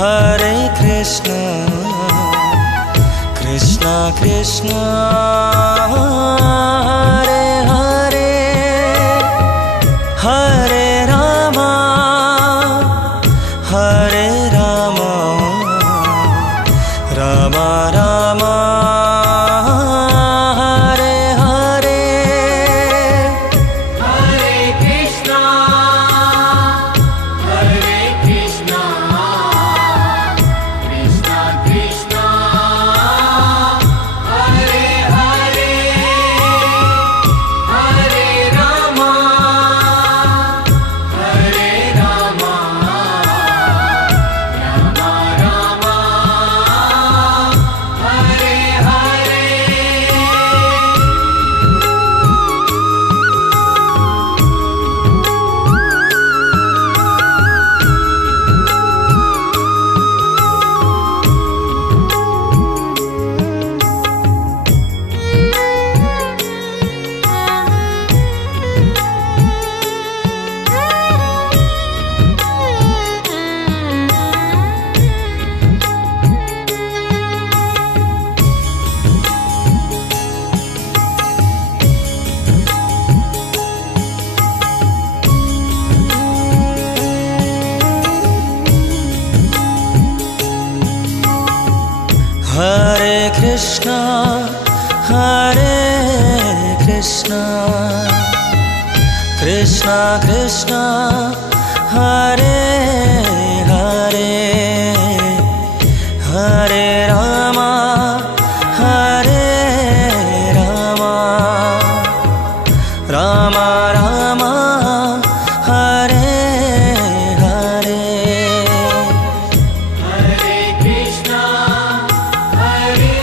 Hare Krishna, Krishna Krishna, Hare Hare, Hare Rama, Hare Rama, Rama Rama, Hare Hare, Hare Krishna, Hare Krishna, Krishna Krishna, Hare Hare, Hare Rama, Hare Rama, Rama Rama, Hare Hare. Hare Krishna, Hare Krishna, Krishna Krishna, Hare Hare, Hare Rama, Hare Rama, Rama Rama, Hare Hare. Hare Krishna, Hare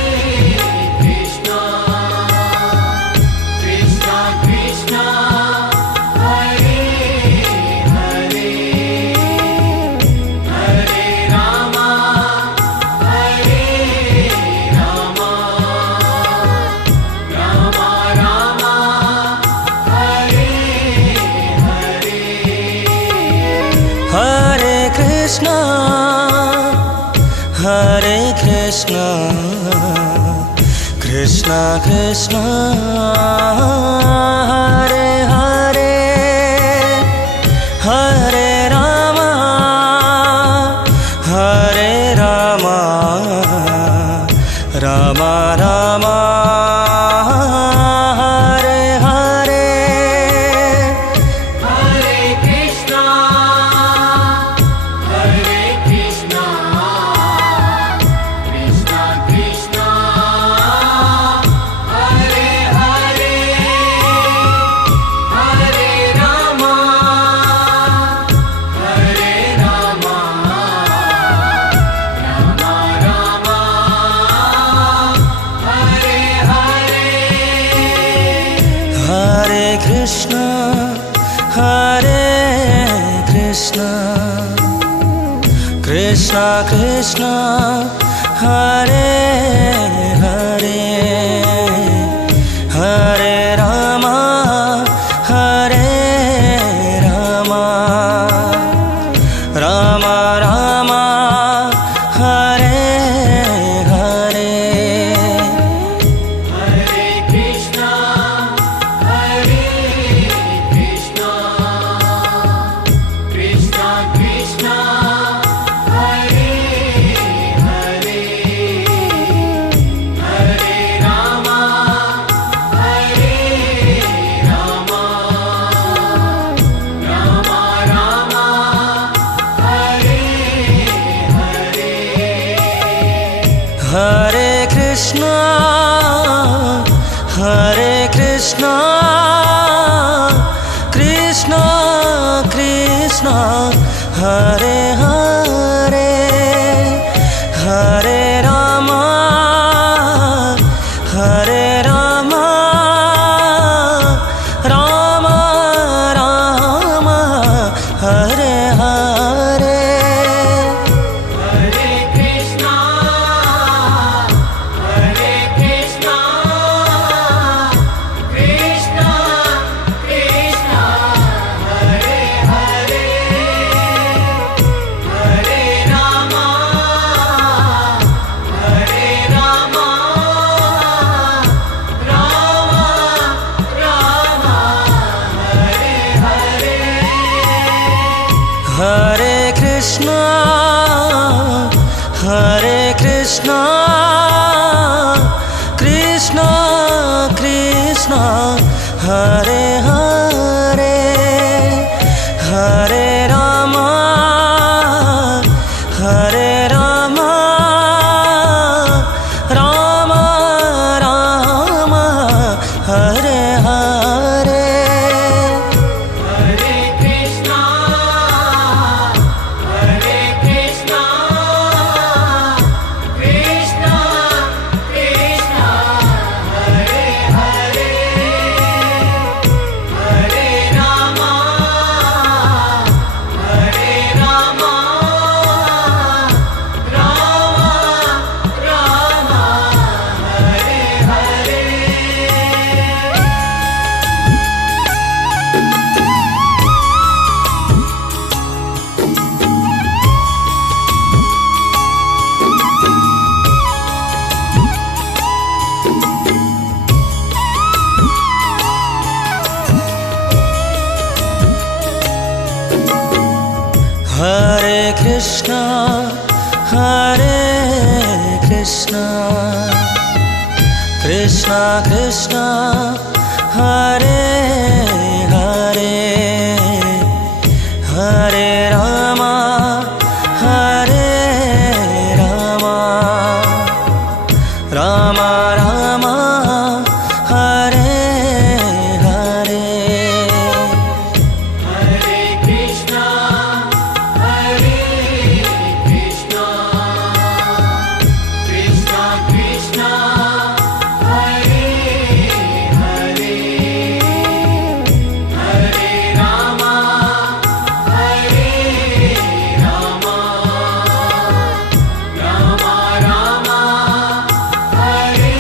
Krishna, Krishna Krishna, Hare Hare, Hare Rama, Hare Rama, Rama Rama, Hare Hare. Hare Krishna, Hare Krishna, Krishna Krishna, Hare Hare, Hare Rama, Hare Rama, Rama Rama, Hare Hare. Hare Krishna, Hare Krishna, Krishna Krishna, Hare Hare, Hare Rama, Hare Rama, Rama Rama, Hare Hare. Hare Krishna, Hare Krishna, Krishna Krishna, Hare Hare, Hare Rama, Hare Rama, Rama Rama, Hare Hare. Hare Krishna, Hare Krishna, Krishna Krishna, Hare Hare, Hare Rama, Hare Rama, Rama Rama, Hare Hare. Hare Krishna, Hare Krishna, Krishna Krishna, Hare Hare, Hare Rama, Hare Rama, Rama Rama, Hare Hare. Hare Krishna, Hare Krishna, Krishna Krishna, Hare Hare, Hare Rama, Krishna Hare Krishna Krishna Krishna Hare Hare Hare Rama Hare Rama Rama Rama Hare Hare Hare Krishna Hare Krishna Krishna Krishna Hare Hare Hare Rama Hare Rama Rama Rama Hare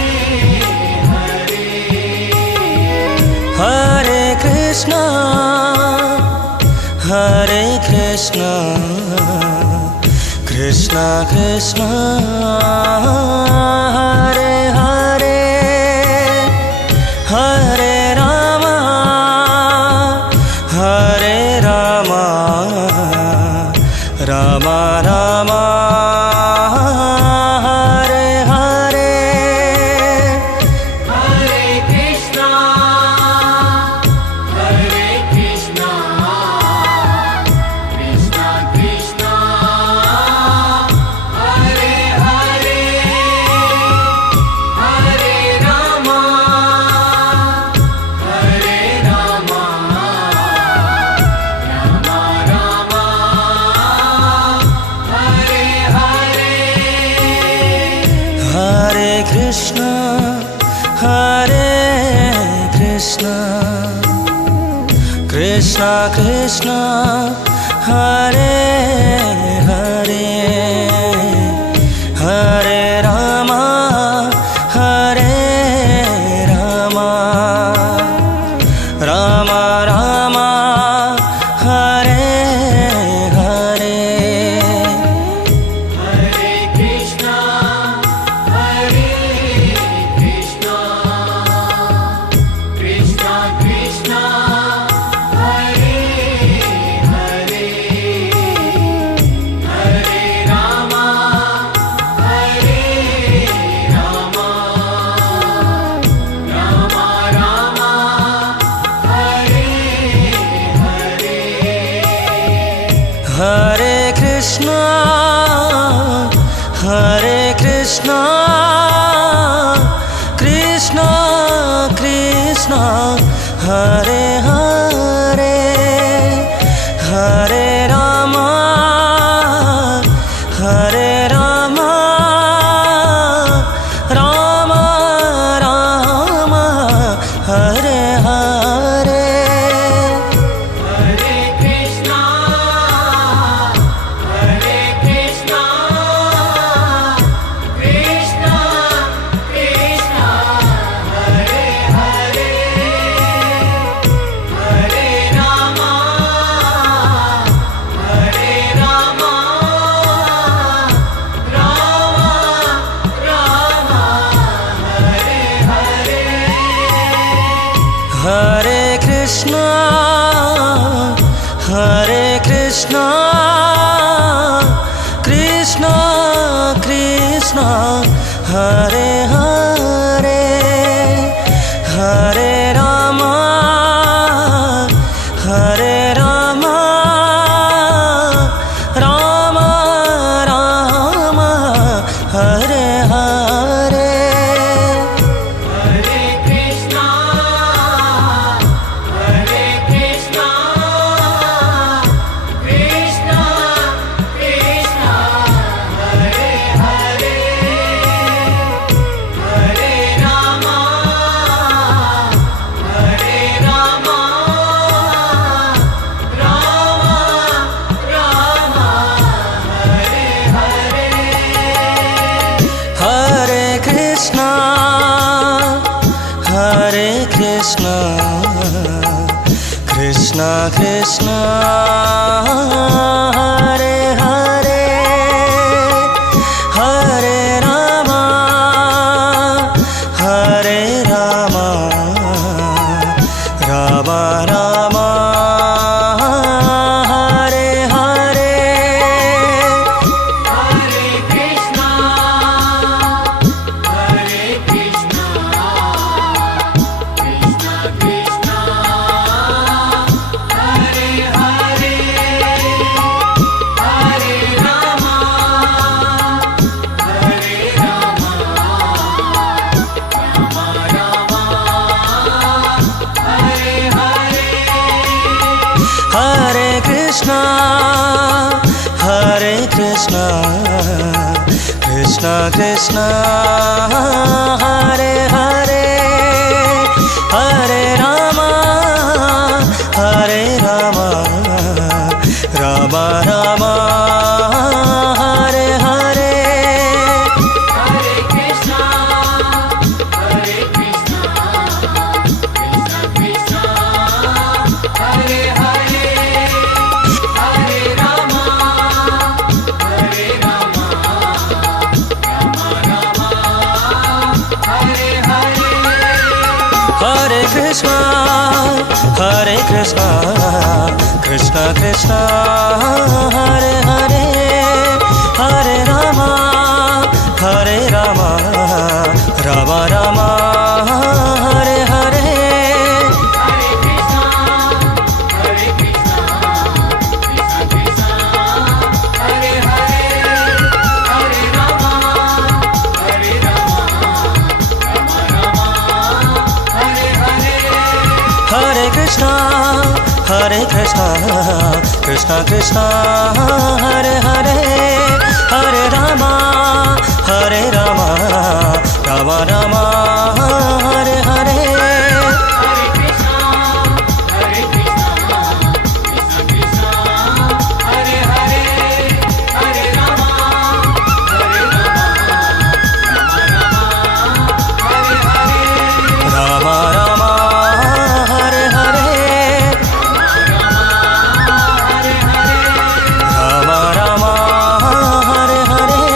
Hare Hare Krishna Hare Krishna Krishna Krishna Hare Hare Hare Rama Hare Rama Rama Rama Hare Hare Hare Krishna Hare Krishna Krishna Krishna Hare Hare Hare Rama Hare Rama Rama Rama Hare Hare Hare Krishna Hare Krishna Krishna Krishna Hare Hare Hare Rama Hare Rama Rama Rama Hare Hare Hare Krishna Hare Krishna Krishna Krishna Hare Hare Hare Rama Hare Rama Rama Rama Hare Hare Hare Krishna Hare Krishna Krishna Krishna Hare Hare Hare Rama Hare Rama Rama Rama Hare Hare Hare Krishna Hare Krishna Krishna Krishna Hare Hare Hare Rama Hare Rama Rama Rama Hare Hare Hare Krishna Hare Krishna Krishna Krishna Hare Hare Hare Rama Hare Rama Rama Rama Hare Hare Hare Krishna Hare Krishna Krishna Krishna Hare Hare Hare Rama Hare Rama Rama Krishna Krishna Hare Hare Hare Rama Hare Rama Rama Rama Hare Hare Krishna Krishna Hare Hare Hare Rama Hare Rama Rama Rama Hare Hare Hare Krishna, Hare Krishna, Krishna Krishna, Hare Hare, Hare Rama, Hare Rama, Rama Rama, Hare Hare. Hare Krishna Krishna Krishna Hare Hare Hare Rama Hare Rama Rama Rama Hare Hare Hare Krishna, Hare Krishna, Krishna Krishna, Hare Hare, Hare Rama, Hare Rama, Rama Rama, Hare Hare. Hare Krishna Krishna Krishna Hare Hare Hare Rama Hare Rama Rama Rama Hare Hare Hare Krishna, Hare Krishna, Krishna Krishna, Hare Hare, Hare Rama, Hare Rama, Rama Rama, Hare Hare. Rama Rama Hare Hare Rama Rama Hare Hare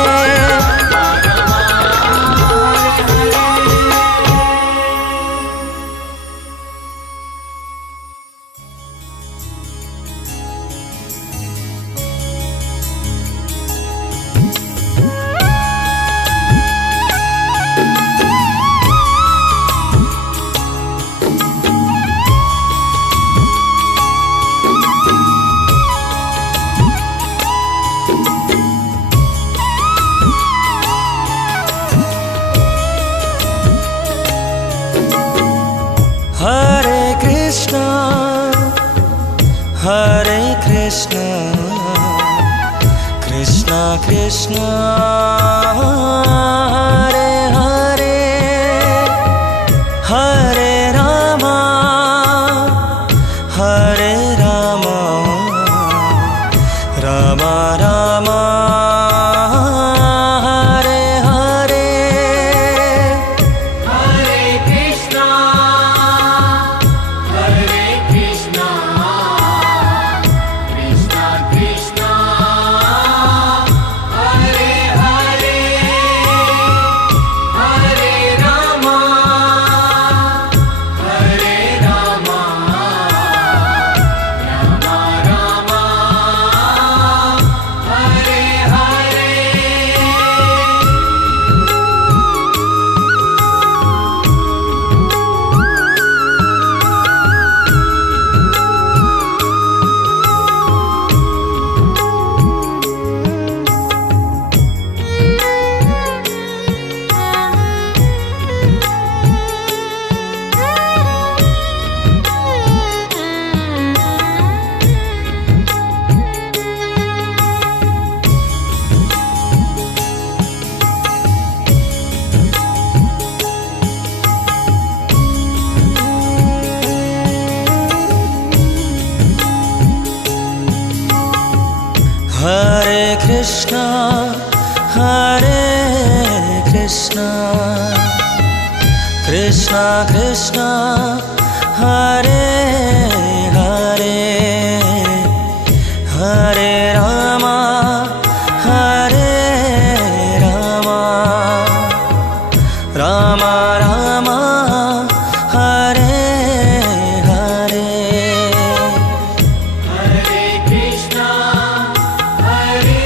Hare Krishna Krishna Krishna Hare Hare Hare Rama Hare Rama Rama Rama Hare Hare Hare Krishna, Hare Krishna, Krishna Krishna, Hare Hare, Hare Rama, Hare Rama, Rama Rama, Hare Hare. Hare Krishna Krishna Krishna Hare Hare Hare Rama Hare Rama Rama Rama Hare Hare Hare Krishna, Hare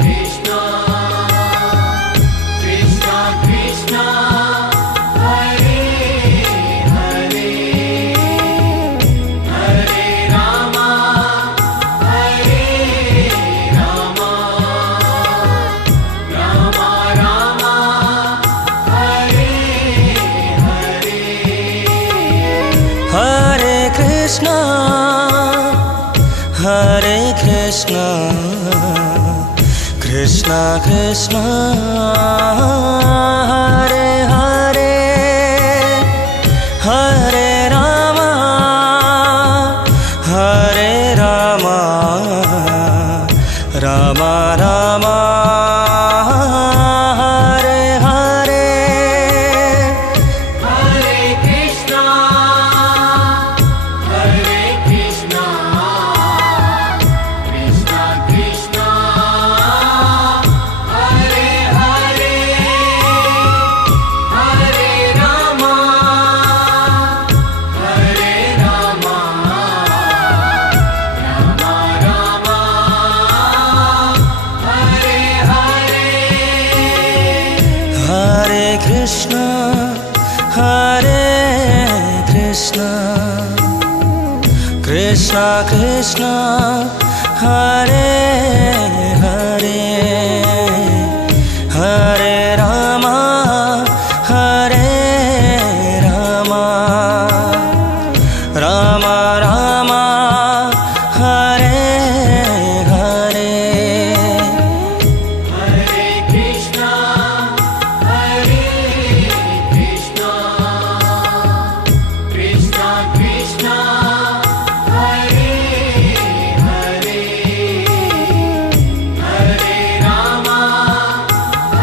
Krishna, Krishna Krishna, Hare Hare, Krishna Krishna Hare Hare Hare Rama Hare Rama Rama Rama Hare Hare Hare Krishna Krishna Krishna Hare Hare Hare Rama Hare Rama Rama Rama Hare Hare Hare Krishna Hare Krishna Krishna Krishna Hare Hare Hare Rama Hare Rama Rama Rama Hare Hare Hare Krishna Krishna Krishna Krishna Hare Hare Hare Rama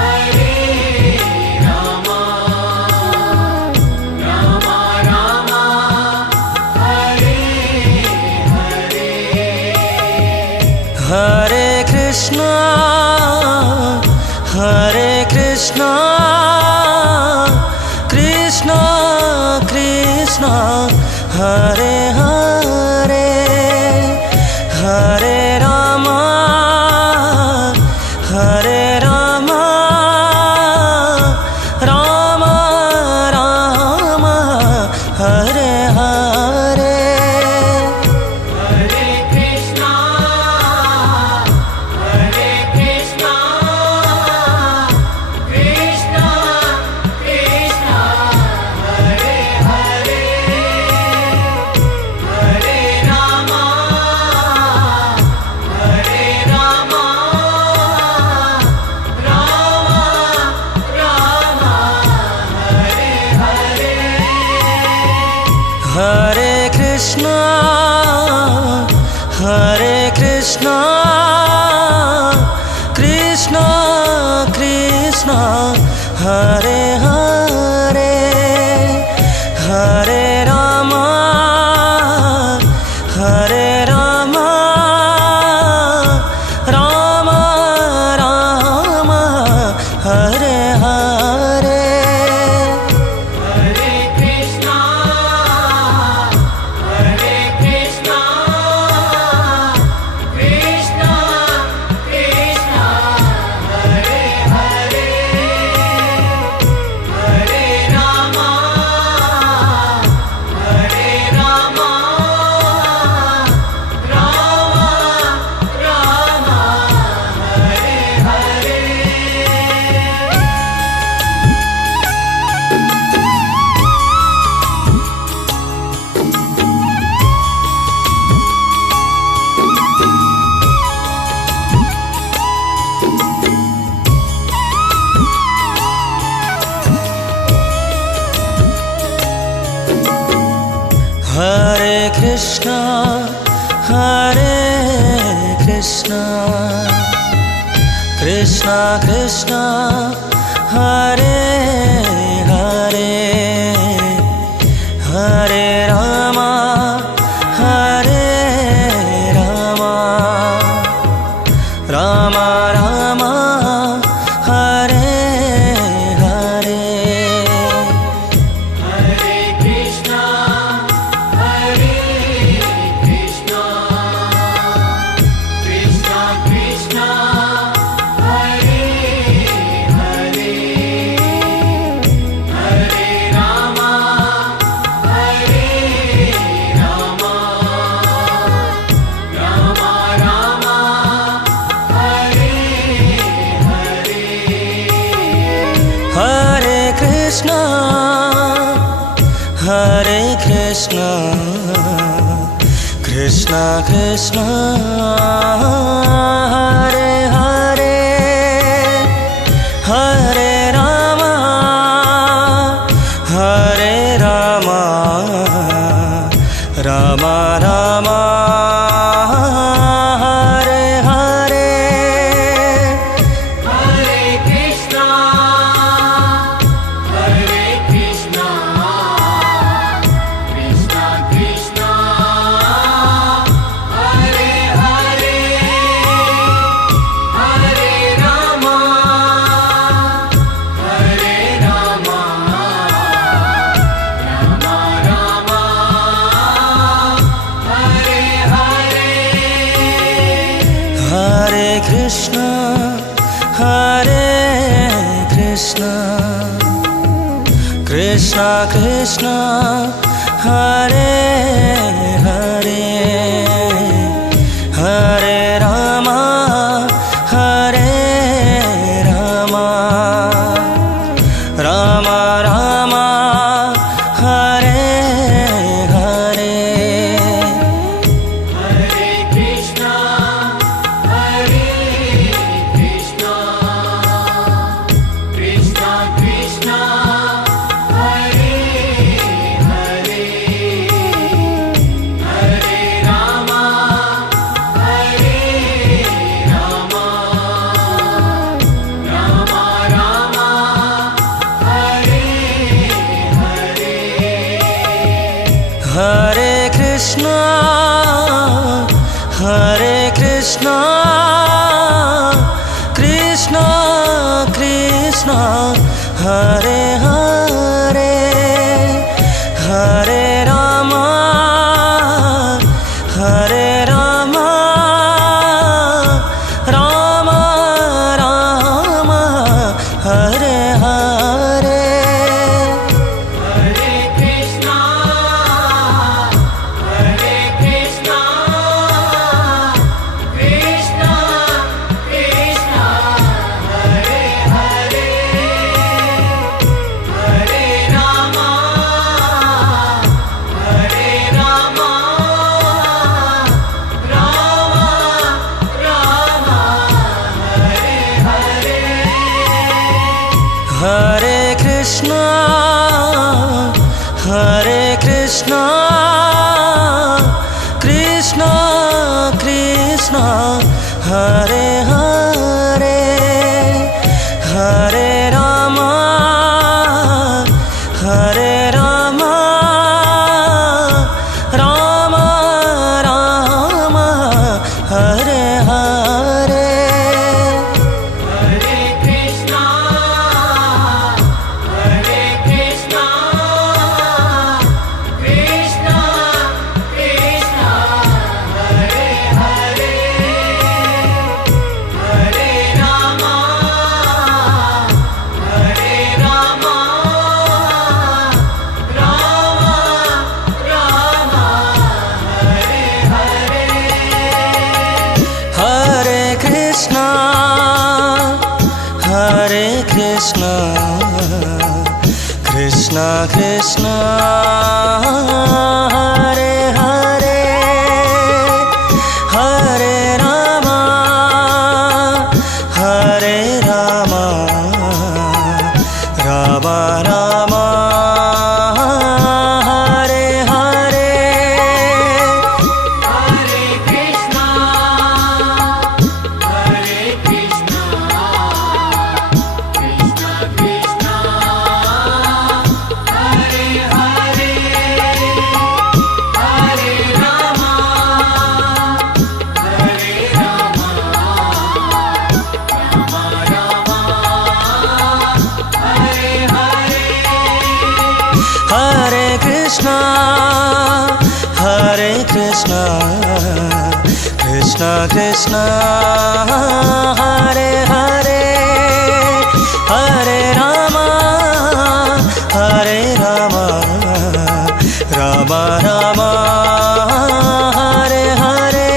Hare Rama Rama Rama Hare Hare Hare Krishna Krishna Krishna Hare Hare Hare Rama Hare Rama Rama Rama Hare Hare Hare Krishna Krishna Krishna Hare Hare Hare Rama Hare Rama Rama Rama Hare Hare Hare Krishna Krishna Krishna Hare Hare Hare Rama Hare Rama Rama Rama Hare Hare Hare Krishna Krishna Krishna Krishna Hare Hare Hare Rama Hare Rama Rama Rama Hare Hare Hare Krishna Krishna Krishna Hare Hare Hare Rama Hare Rama Rama Rama Hare Hare Hare Krishna Krishna Krishna Krishna Hare Hare Hare Rama Hare Rama Rama Rama Hare Hare Hare Krishna Krishna Krishna Hare Hare Krishna Hare Krishna Krishna Krishna Hare Hare Hare Rama Hare Rama Rama Rama Hare Hare Hare Krishna Hare Krishna Krishna Krishna Hare Hare Hare Rama Hare Rama Rama Rama Hare Hare Hare Krishna Krishna Krishna Hare Hare Hare Rama Hare Rama Rama Rama Hare Hare Hare Krishna Krishna Krishna Hare Hare Hare Rama Hare Rama Rama Rama Hare Hare Hare Krishna Krishna Krishna Hare Hare Hare Rama Hare Rama Rama Rama Hare Hare Hare Krishna Krishna Krishna Hare Hare Hare Rama Hare Rama Rama Rama Hare Hare Hare Krishna Krishna Krishna Hare Hare Hare Rama Hare Rama Rama Rama Hare Hare Hare Krishna Krishna Krishna Hare Hare Hare Rama Hare Rama Rama Rama Hare Hare Hare Krishna Krishna Krishna Hare Hare Hare Rama Hare Rama Rama Rama Hare Hare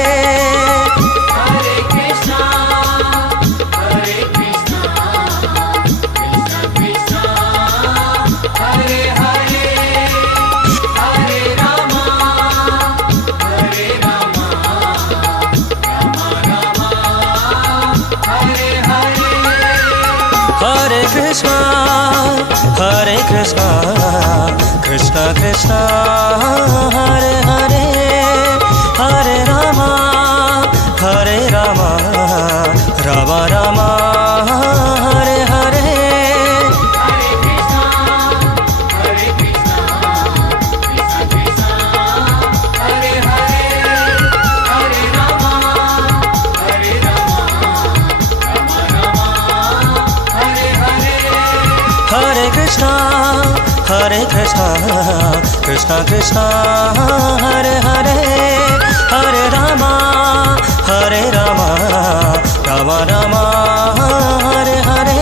Hare Krishna Krishna Krishna Hare Hare Hare Rama Hare Rama Rama Rama Hare Hare Hare Krishna Krishna Krishna Hare Hare Hare Rama Hare Rama Rama Rama Hare Hare Hare Krishna Krishna Krishna Hare Hare Hare Rama Hare Rama Rama Rama Hare Hare Hare Krishna Krishna Krishna Hare Hare Hare Rama Hare Rama Rama Ram Ram Hare Hare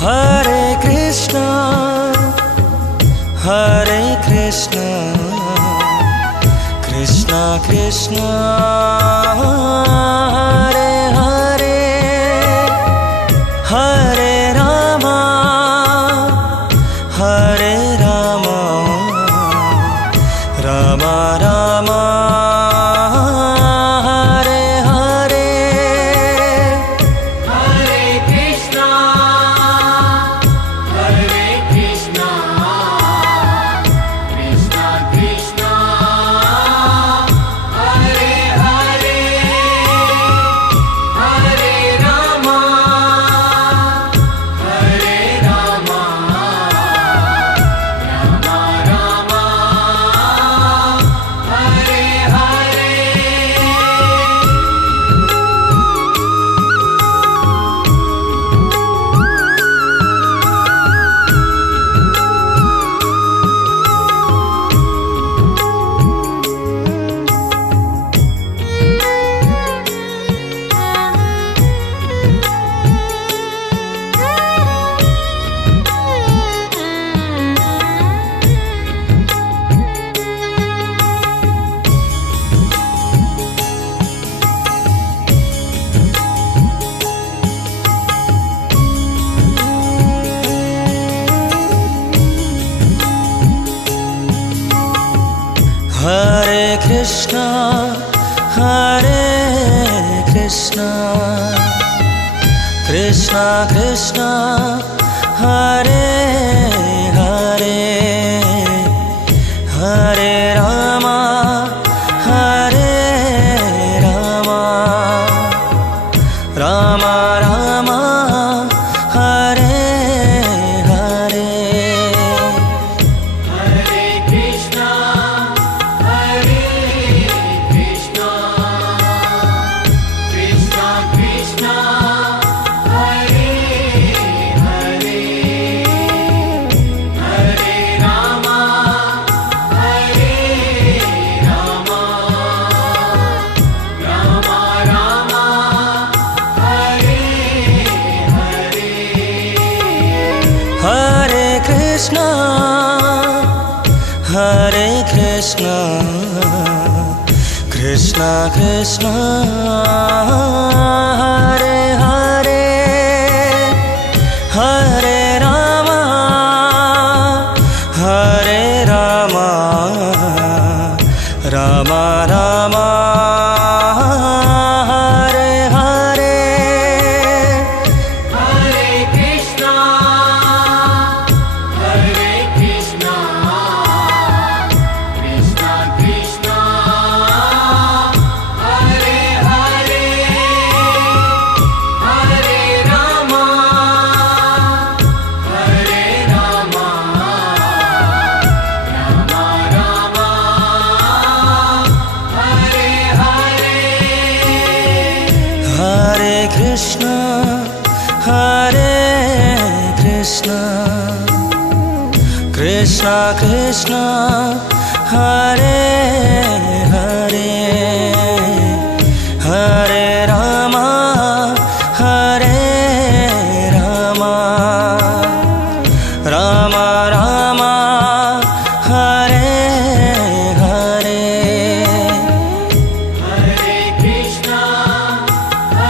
Hare Krishna, Hare Krishna, Krishna Krishna, Hare Hare, Hare Rama, Hare Rama, Rama Rama, Hare Hare. Ram Ram Hare Hare Ram Ram Hare Hare Hare Krishna Krishna Krishna Hare Hare Hare Ram Ram Ram Hare Hare Hare Krishna, Hare Krishna, Krishna Krishna, Hare Hare, Hare Rama, Hare Rama, Rama Rama, Hare Hare. Hare Krishna Krishna Krishna Hare Hare Hare Ram Ram Ram Hare Hare Hare Krishna, Hare Krishna, Krishna Krishna, Hare Hare, Hare Rama, Hare Rama, Rama Rama, Hare Hare. Hare Krishna Krishna Krishna Hare Hare Hare Ram Ram Ram Hare Hare Hare Krishna, Hare Krishna, Krishna Krishna, Hare Hare, Hare Rama, Hare Rama, Rama Rama, Hare Hare. Hare Krishna Krishna Krishna Hare Hare Hare Ram Ram Ram Hare Hare Hare Krishna, Hare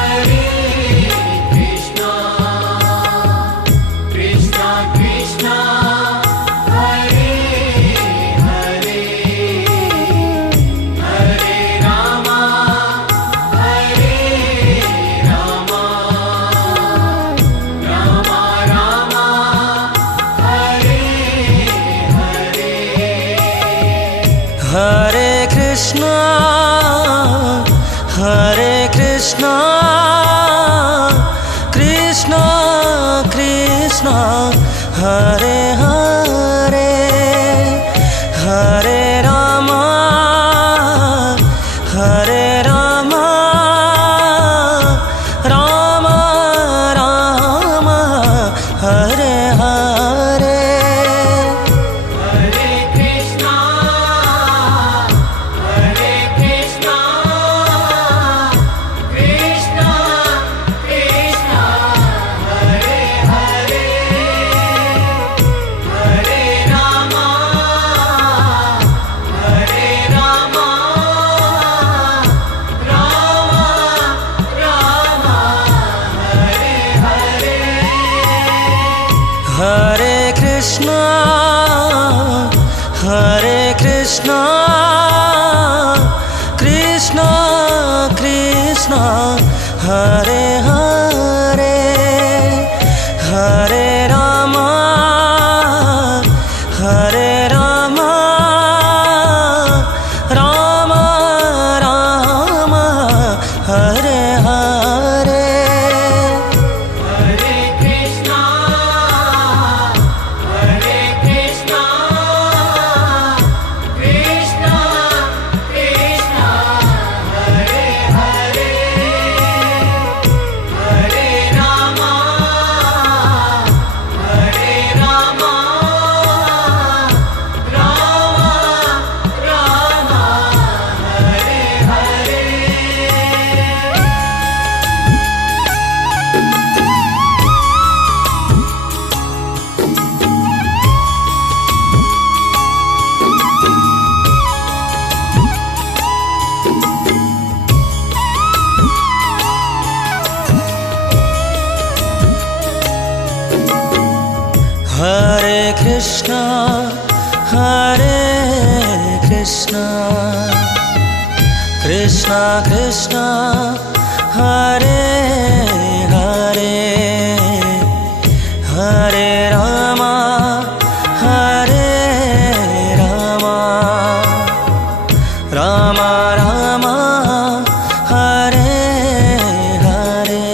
Hare Krishna Krishna Krishna Hare Hare Hare Rama Ram Ram Hare Hare Hare Krishna Krishna Krishna Hare Hare Hare Rama Ram Ram Hare Hare Hare Krishna Krishna Krishna Hare Hare Hare Rama Ram Ram Hare Hare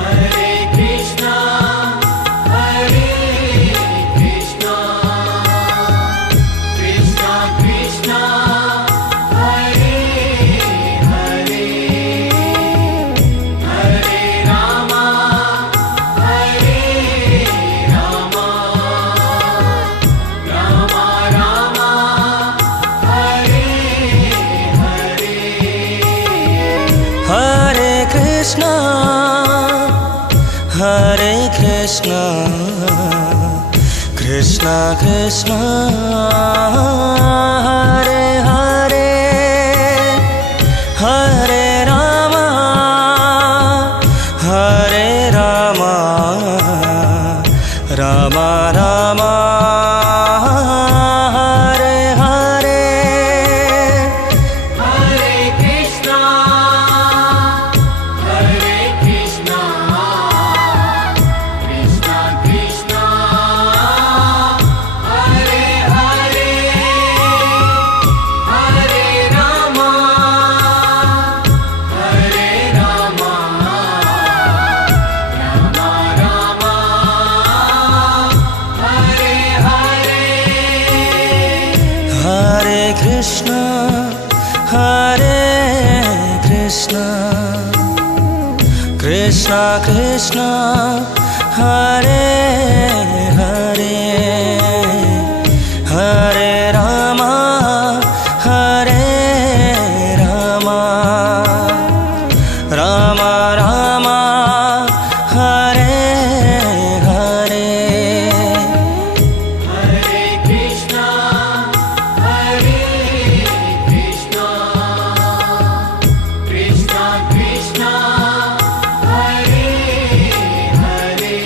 Hare Krishna Krishna Krishna Hare Hare Hare Rama Ram Ram Hare Hare Hare Krishna Krishna Krishna Hare Hare Hare Ram Ram Ram Hare Hare Hare Krishna Krishna Krishna Hare Hare Hare Rama Ram Ram Hare Hare Hare Krishna Krishna Krishna Hare Hare Hare Ram Ram Ram Hare Hare Hare Krishna Krishna Krishna Hare Hare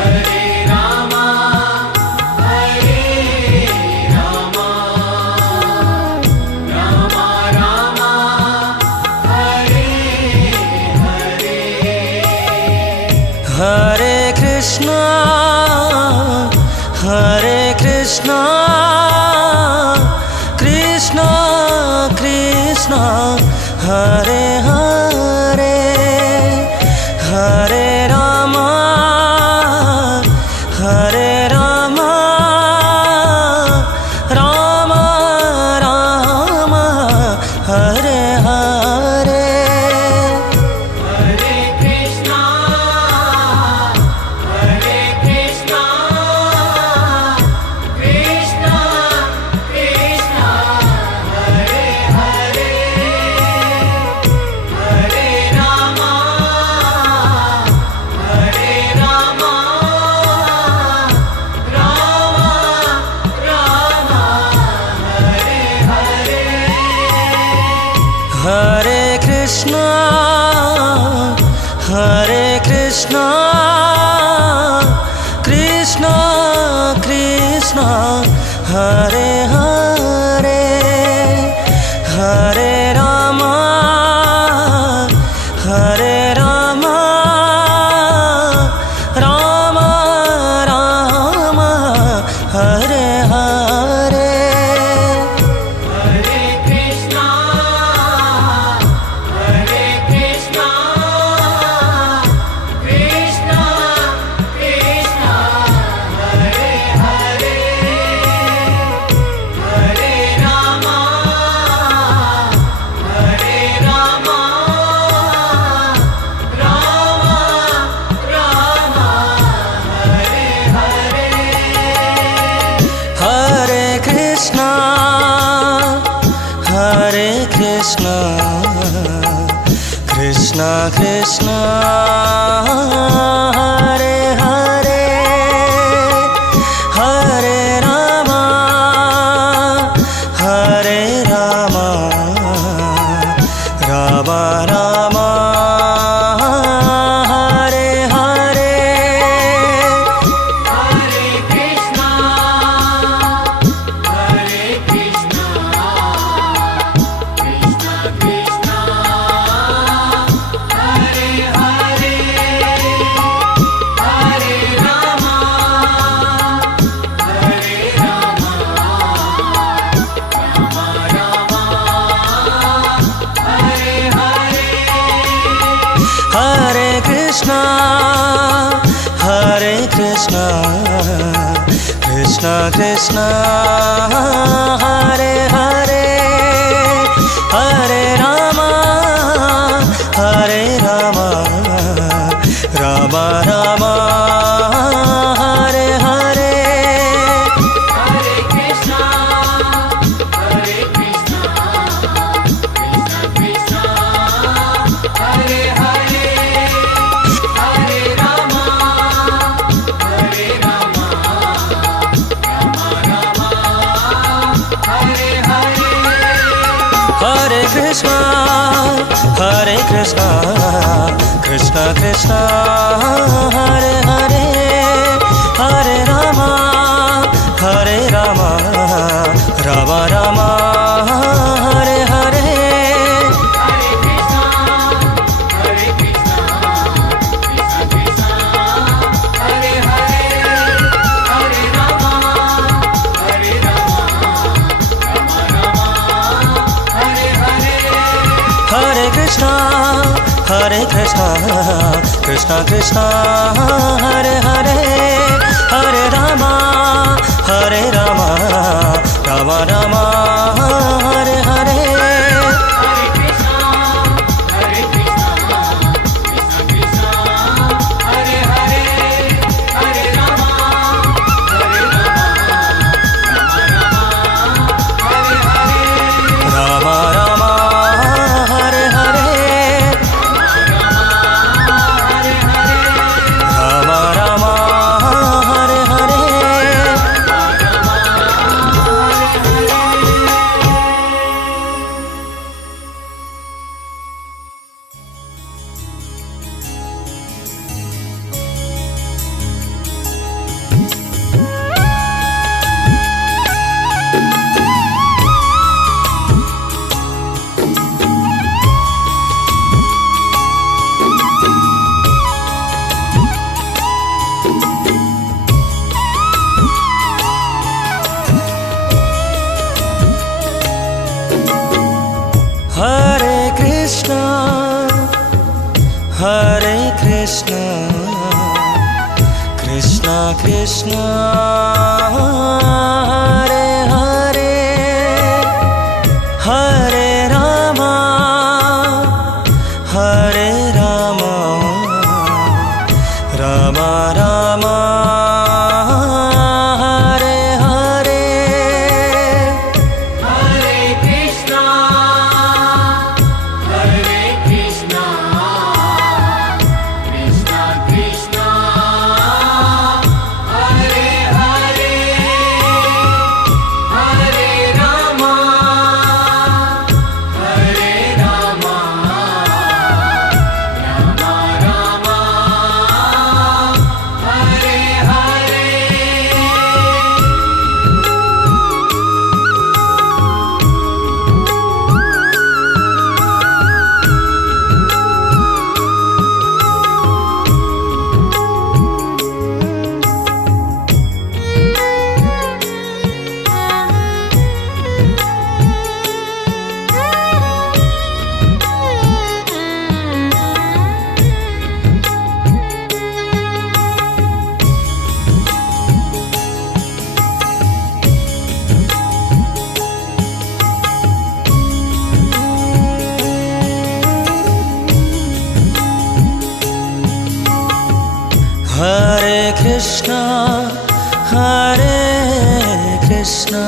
Hare Rama Ram Ram Hare Hare Hare Krishna Krishna Krishna Hare Hare Hare Ram Ram Ram Hare Hare Hare Krishna Krishna Hare Hare Hare Rama Ram Hare Hare Hare Krishna Hare Hare Hare Ram Hare Ram Ram Ram Hare Hare Hare Krishna Krishna Krishna Hare Hare Hare Ram Ram Ram Hare Hare Hare Krishna Krishna Krishna Hare Hare Hare Ram Ram Ram Hare Hare Hare Krishna Krishna Krishna Hare Hare Hare Ram Ram Hare Hare Hare Krishna Krishna Krishna Hare Hare Hare Ram Ram Ram Hare Hare Hare Krishna Krishna Krishna Hare Hare Hare Ram Ram Hare Hare Hare Krishna Krishna Krishna Hare Hare Hare Ram Ram Ram Hare Hare Hare Krishna Krishna Krishna Hare Hare Hare Ram Hare Hare Hare Krishna Krishna Hare Hare Hare Ram Ram Ram Hare Hare Hare Krishna Krishna Krishna Hare Hare Hare Ram Hare Hare Ram Ram Hare Hare Ram Ram Hare Hare Hare Krishna Krishna Krishna Hare Hare Hare Ram Ram Ram Hare Hare Hare Krishna Krishna Krishna Hare Hare Hare Ram Krishna Hare Krishna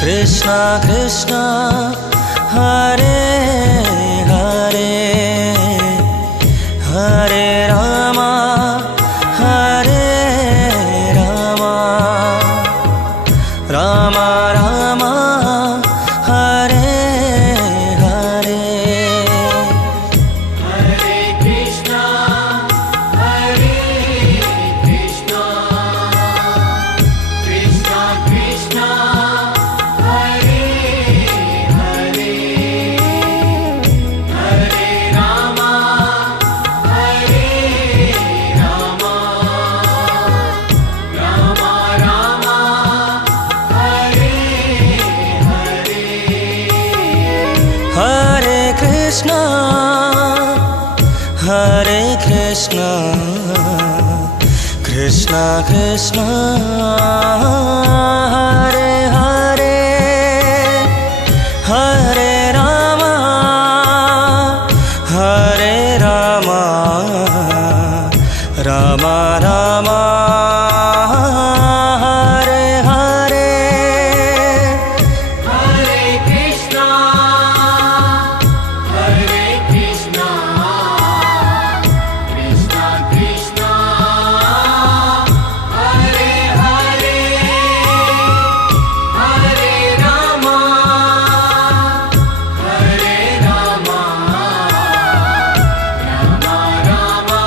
Krishna Krishna Hare Hare Hare Rama Hare Rama Rama Rama Hare Hare Hare Krishna Hare Krishna Krishna Krishna Hare Hare Hare Rama Hare Rama Rama Rama Hare Hare Hare Krishna Hare Krishna Krishna Krishna Hare Hare Hare Rama Hare Rama Rama Rama Hare Hare Hare Krishna Hare Krishna Krishna Krishna Hare Hare Hare Rama Hare Rama Rama Rama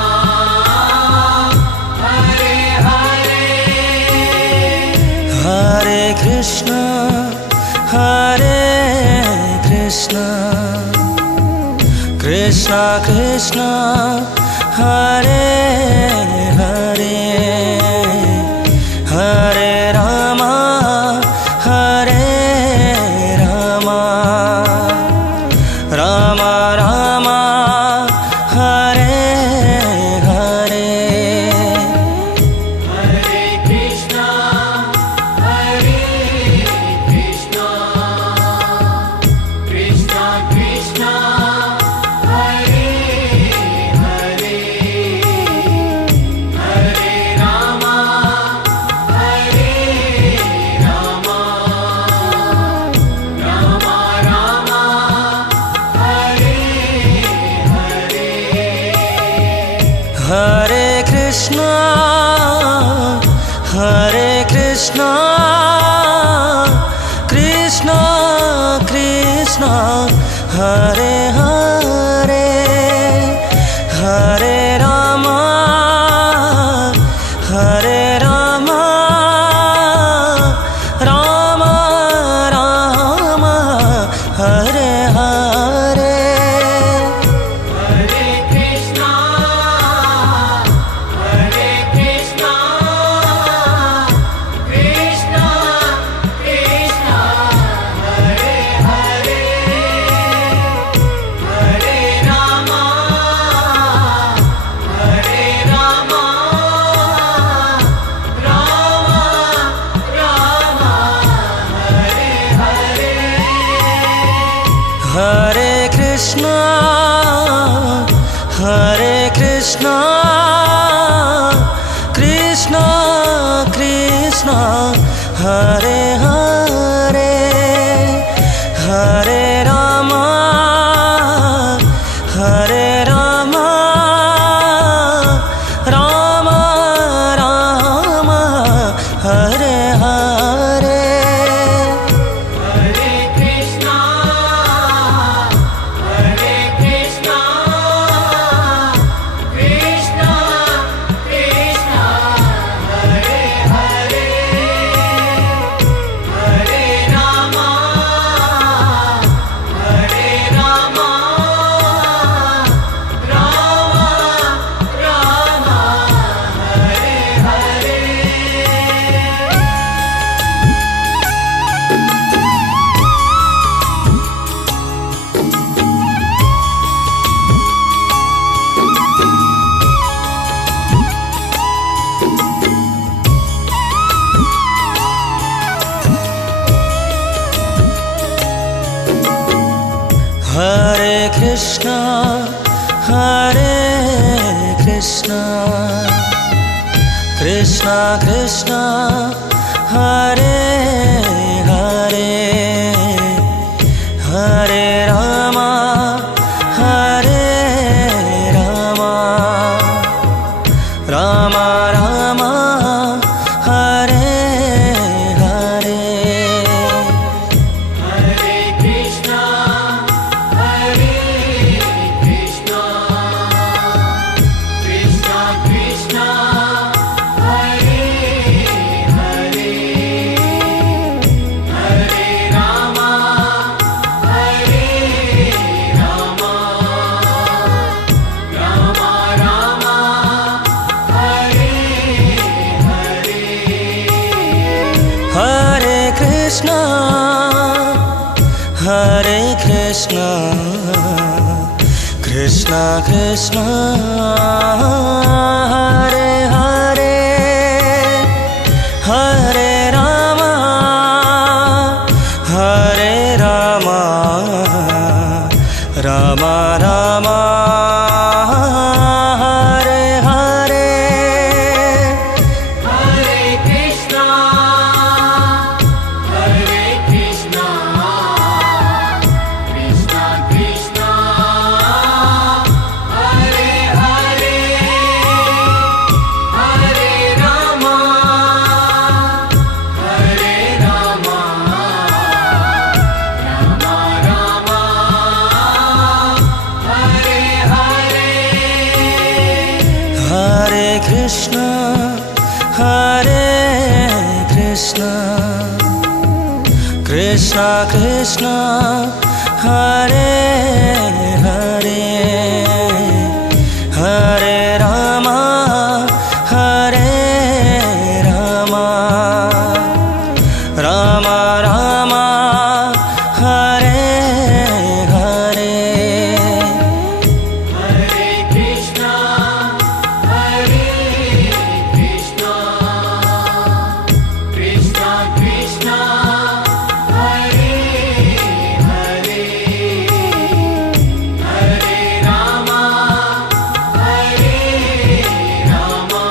Hare Hare Hare Krishna Hare Krishna Krishna Krishna Hare Hare Hare Rama Hare Rama Rama Rama Hare Hare Hare Krishna Hare Krishna Krishna Krishna Hare Hare Hare Rama Hare Rama Rama Rama Hare Hare Hare Krishna Hare Krishna Krishna Krishna Hare Hare Hare Rama Hare Rama Rama Rama Hare Hare Hare Krishna Hare Krishna Krishna Krishna Hare Hare Hare Rama Hare Rama Rama Rama Hare Hare Hare Krishna Hare Krishna Krishna Krishna Hare Hare Hare Rama Hare Rama Rama Rama Hare Hare Hare Krishna Hare Krishna Krishna Krishna Hare Hare Hare Rama Hare Rama Rama Rama Hare Hare Hare Krishna Hare Krishna Krishna Krishna Hare Hare Hare Rama Hare Rama Rama Rama Hare Hare Hare Krishna Hare Krishna Krishna Krishna Hare Hare Hare Rama Hare Rama Rama Rama Hare Hare Hare Krishna Hare Krishna Krishna Krishna Hare Hare Hare Rama Hare Rama Rama Rama Hare Hare Hare Krishna Hare Krishna Krishna Krishna Hare Hare Hare Rama Hare Rama Rama Rama Hare Hare Hare Krishna Hare Krishna Krishna Krishna Hare Hare Hare Rama Hare Rama Rama Rama Hare Hare Hare Krishna Hare Krishna Krishna Krishna Hare Hare Hare Rama Hare Rama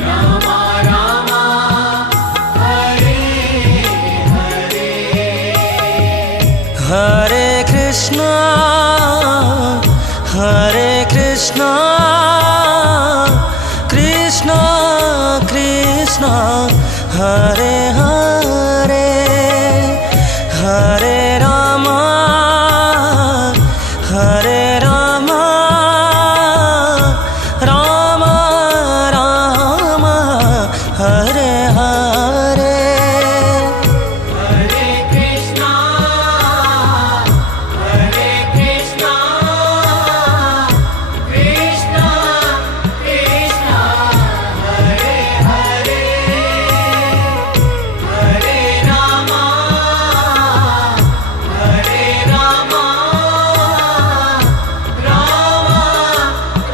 Rama Rama Hare Hare Hare Krishna Hare Krishna Krishna Krishna Hare Hare Hare Rama Hare Rama Rama Rama Hare Hare Hare Krishna Hare Krishna Krishna Krishna Hare Hare Hare Rama Hare Rama Rama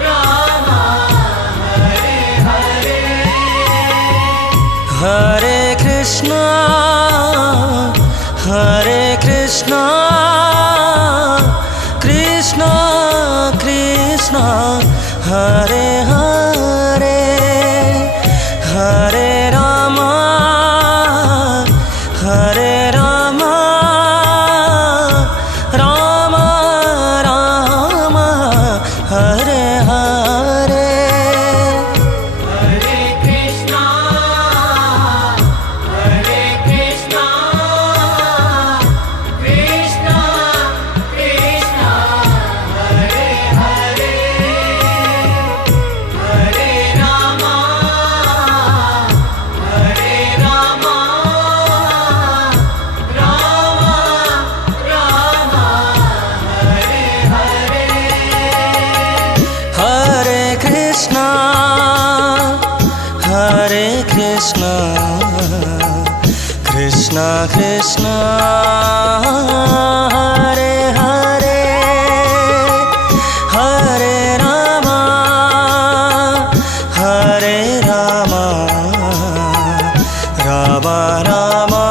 Rama Hare Hare Hare Krishna Hare Krishna Krishna Krishna Hare Hare Hare Rama Hare Rama Rama Rama Hare Hare Hare Krishna Hare Krishna Krishna Krishna Hare Hare Hare Rama Hare Rama Rama Rama Hare Hare Hare Krishna Hare Krishna Krishna Krishna Hare Hare Hare Rama Hare Rama Rama Rama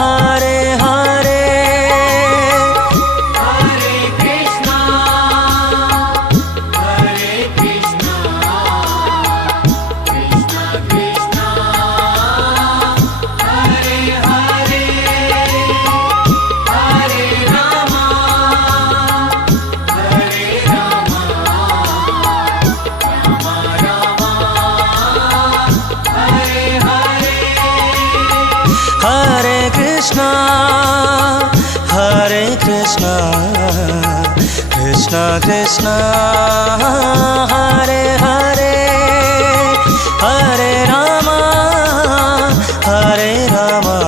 Hare Hare Hare Krishna Hare Krishna Krishna Krishna Krishna Hare Hare Hare Rama Hare Rama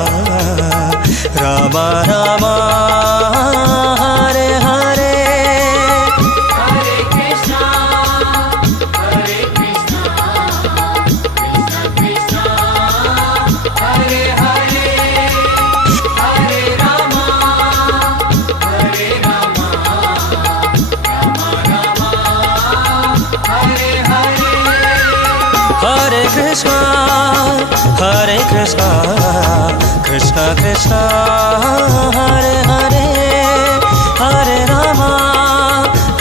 Rama Rama Hare Hare Hare Krishna Hare Krishna Krishna Krishna Hare Hare Hare Rama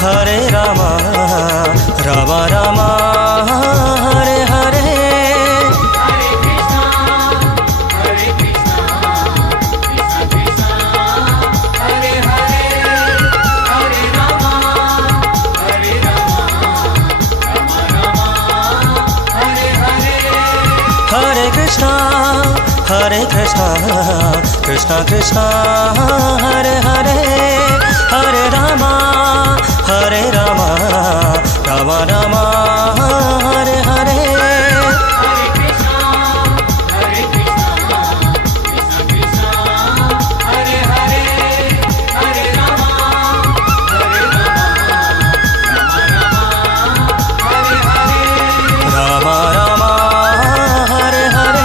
Hare Rama Rama Rama Hare Hare Hare Krishna Krishna Krishna Hare Hare Hare Rama Rama Rama Hare Hare Hare Krishna Hare Krishna Krishna Krishna Hare Hare Hare Rama Hare Rama Rama Rama Hare Hare Hare Krishna Krishna Krishna Hare Hare Hare Rama Rama Rama Hare Hare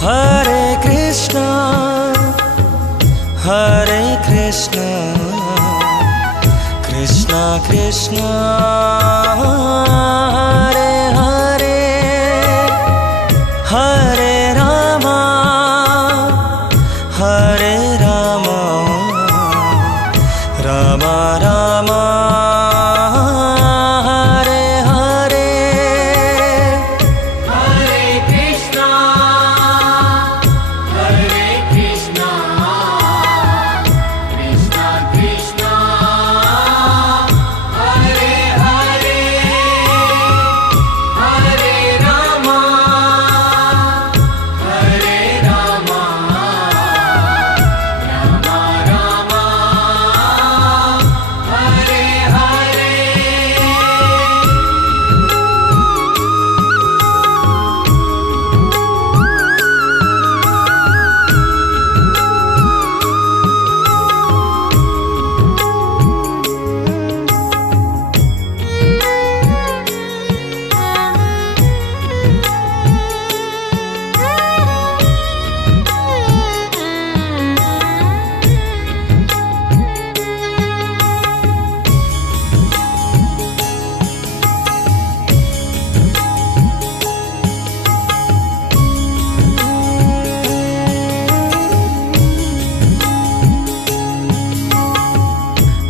Hare Krishna Hare Krishna Krishna Krishna Hare Hare Hare Rama Hare Rama Rama Rama Hare Hare Rama Rama Hare Hare Rama Rama Hare Hare Hare Krishna Krishna Krishna Hare Hare Hare Rama Rama Rama Hare Hare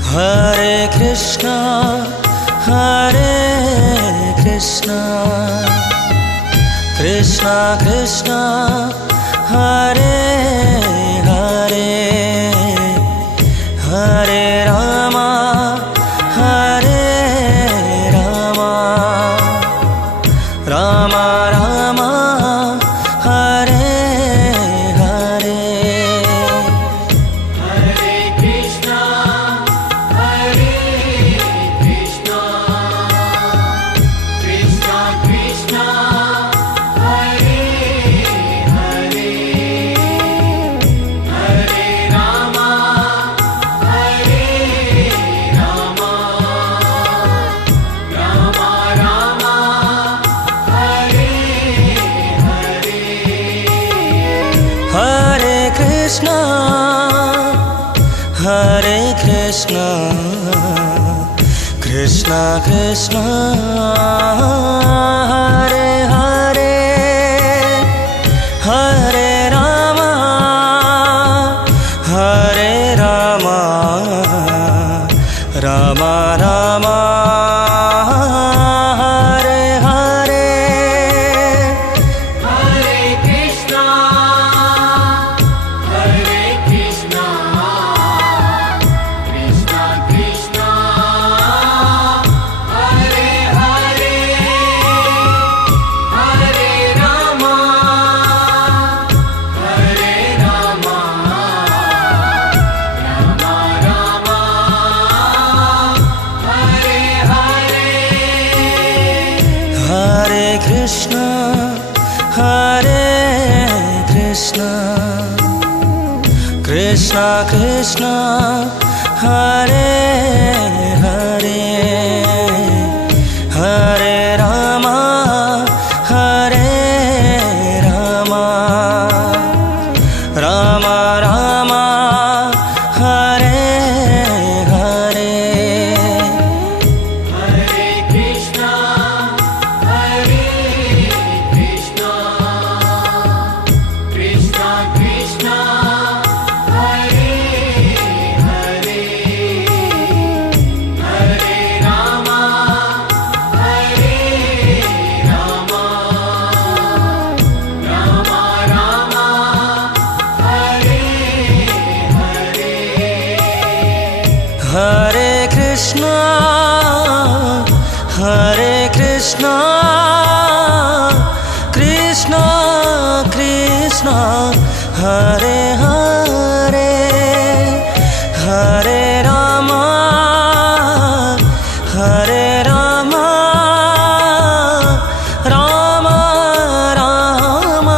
Hare Krishna Hare Krishna Krishna Krishna Hare Hare Hare Rama Hare Rama Rama Rama Hare Hare Hare Krishna Krishna Krishna Hare Hare Hare Rama Rama Rama Hare Hare Hare Krishna Hare Krishna Krishna Krishna Hare Hare Hare Rama Hare Rama Rama Rama Hare Hare Hare Krishna Krishna Krishna Hare Hare Hare Ram Ram Ram Hare Hare Hare Krishna, Krishna Krishna, Hare Hare, Hare Rama, Rama Rama, Hare Hare. Hare Krishna Krishna Krishna Hare Hare Hare Ram Ram Ram Hare Hare Hare Krishna, Krishna Krishna, Hare Hare, Hare Rama, Rama Rama, Hare Hare. Hare Krishna Krishna Krishna Hare Hare Hare Ram Ram Ram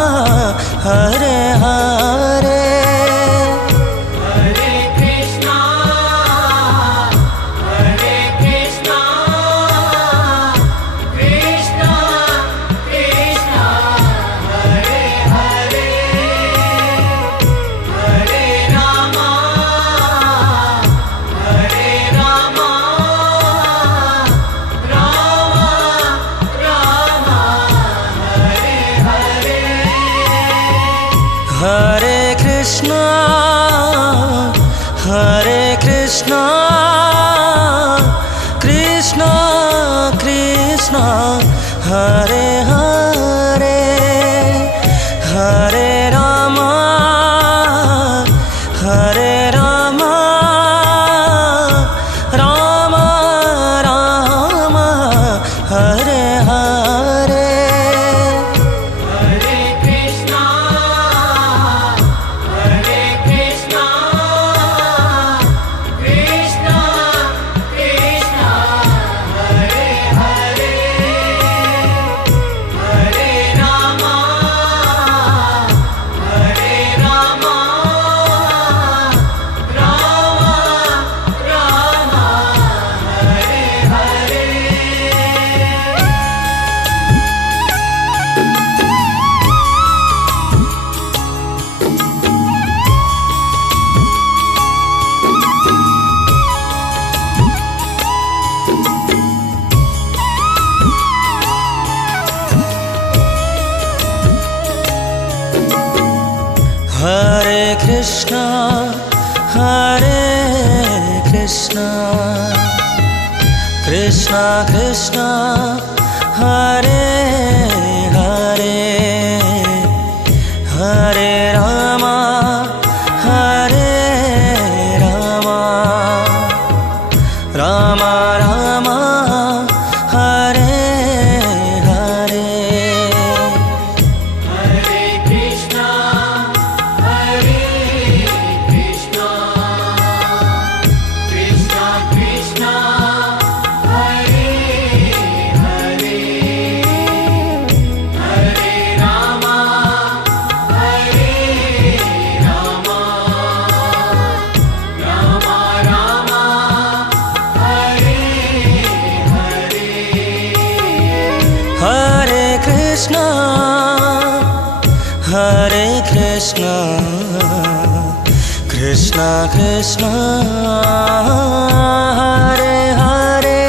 Hare Hare Hare Krishna, Krishna Krishna, Hare Hare, Hare Rama, Rama Rama, Hare Hare. Hare Krishna Krishna Krishna Hare Hare Hare Ram Ram Ram Hare Hare Hare Krishna, Krishna Krishna, Hare Hare, Hare Rama, Rama Rama, Hare Hare. Hare Krishna Krishna Krishna Hare Hare Hare Ram Ram Ram Hare Hare Hare Krishna, Krishna Krishna, Hare Hare, Hare Rama, Rama Rama, Hare Hare. Hare Krishna Krishna Krishna Hare Hare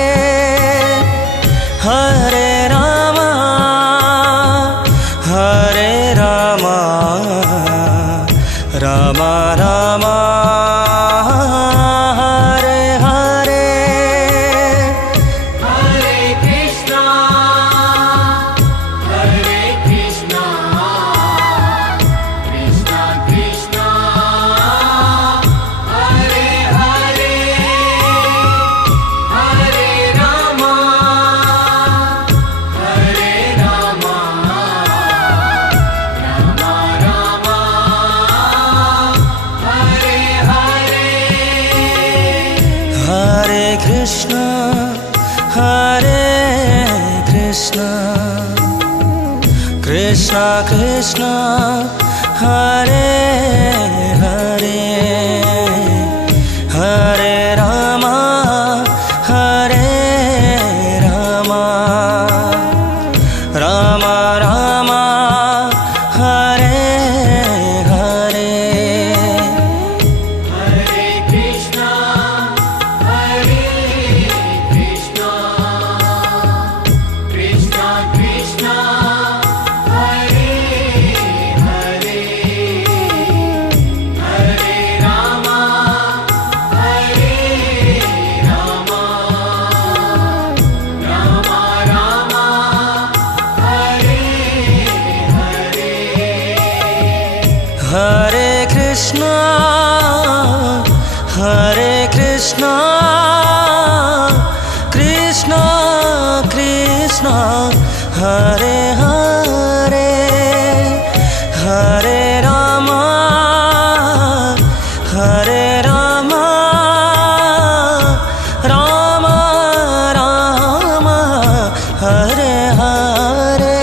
Krishna Hare Krishna Krishna Krishna Hare Hare Hare Rama Hare Rama Rama Rama Hare Hare Hare Krishna Hare Krishna Krishna Krishna Hare Hare Hare Rama Hare Rama Rama Rama Hare Hare Hare Krishna Hare Krishna Krishna Krishna Hare Hare Hare Rama Hare Rama Rama Rama Hare Hare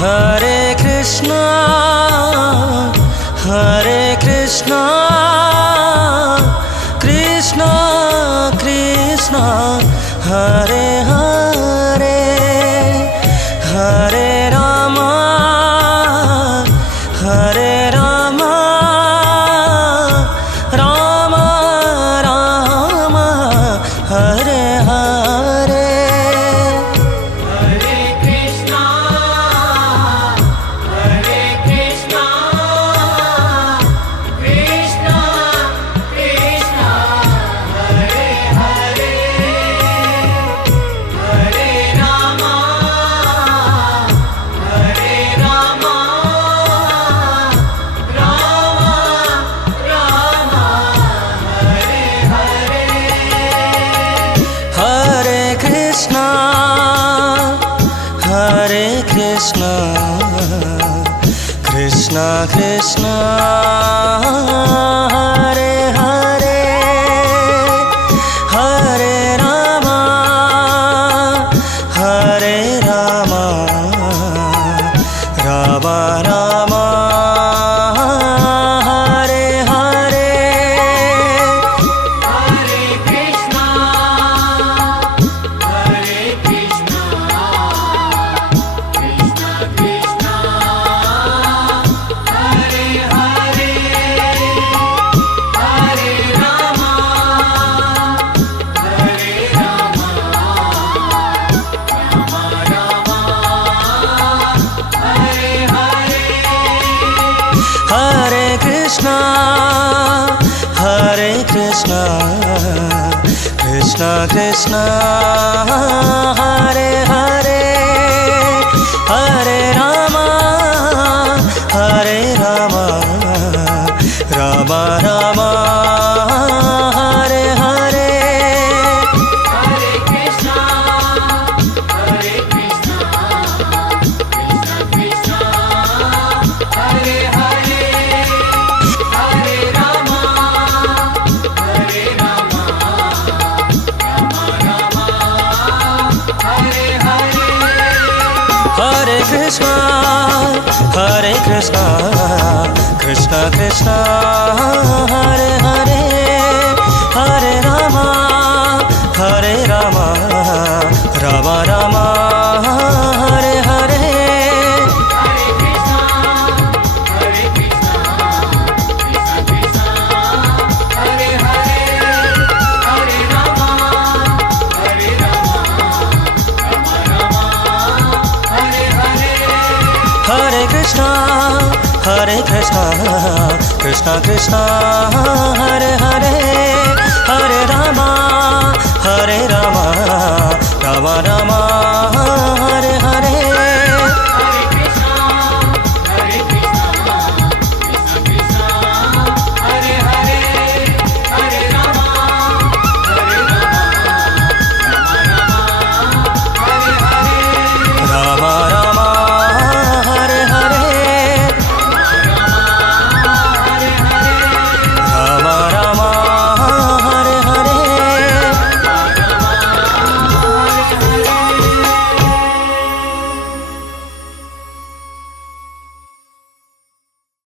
Hare Krishna Hare Krishna Krishna Krishna Hare Hare Hare Rama Hare Rama Rama Rama Hare Hare Hare Krishna Hare Krishna Krishna Krishna Hare Hare Hare Rama Hare Rama Rama Rama Hare Hare Hare Krishna Hare Krishna Krishna Krishna Hare Hare Hare Rama Hare Rama Rama Krishna Hare Krishna Krishna Krishna Hare Hare Hare Rama Hare Rama Rama Rama Hare Hare Hare Krishna Hare Krishna Krishna Krishna Hare Hare Hare Rama Hare Rama Rama Rama Hare Hare Hare Krishna Hare Krishna Krishna Krishna Hare Hare Hare Rama Hare Rama Rama Rama Hare Hare Hare Krishna Hare Krishna Krishna Krishna Hare Hare Hare Rama Hare Rama Rama Rama Hare Hare Hare Krishna Hare Krishna Krishna Krishna Hare Hare Hare Rama Hare Rama